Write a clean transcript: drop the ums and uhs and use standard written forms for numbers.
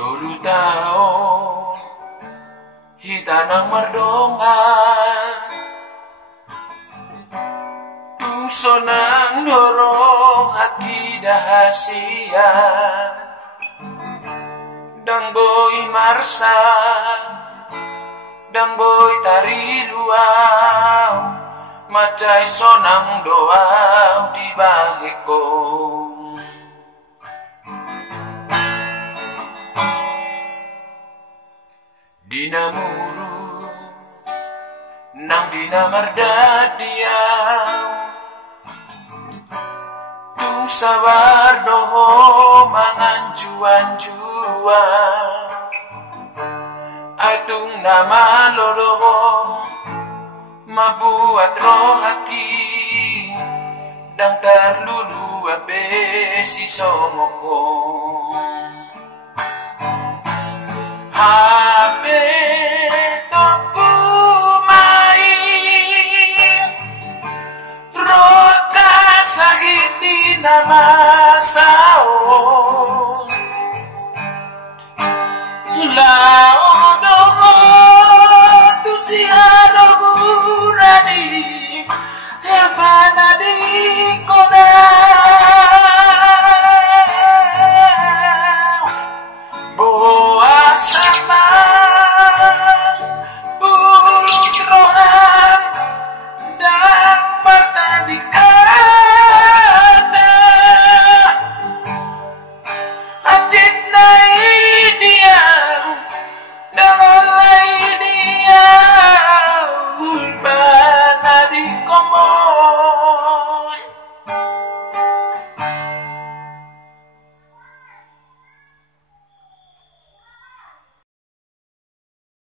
Tolu taon hitanang mardongan tungso nang doro hati dahasia dang boy marsa dang boy tari luau macai sonang doa di baheko Dina muru nang dina mardadiau tung sabar doho mangan juan-juan atung nama lodoho mabuat rohaki dang terlulu abe si somoko Habe topu mai roka sakit di nama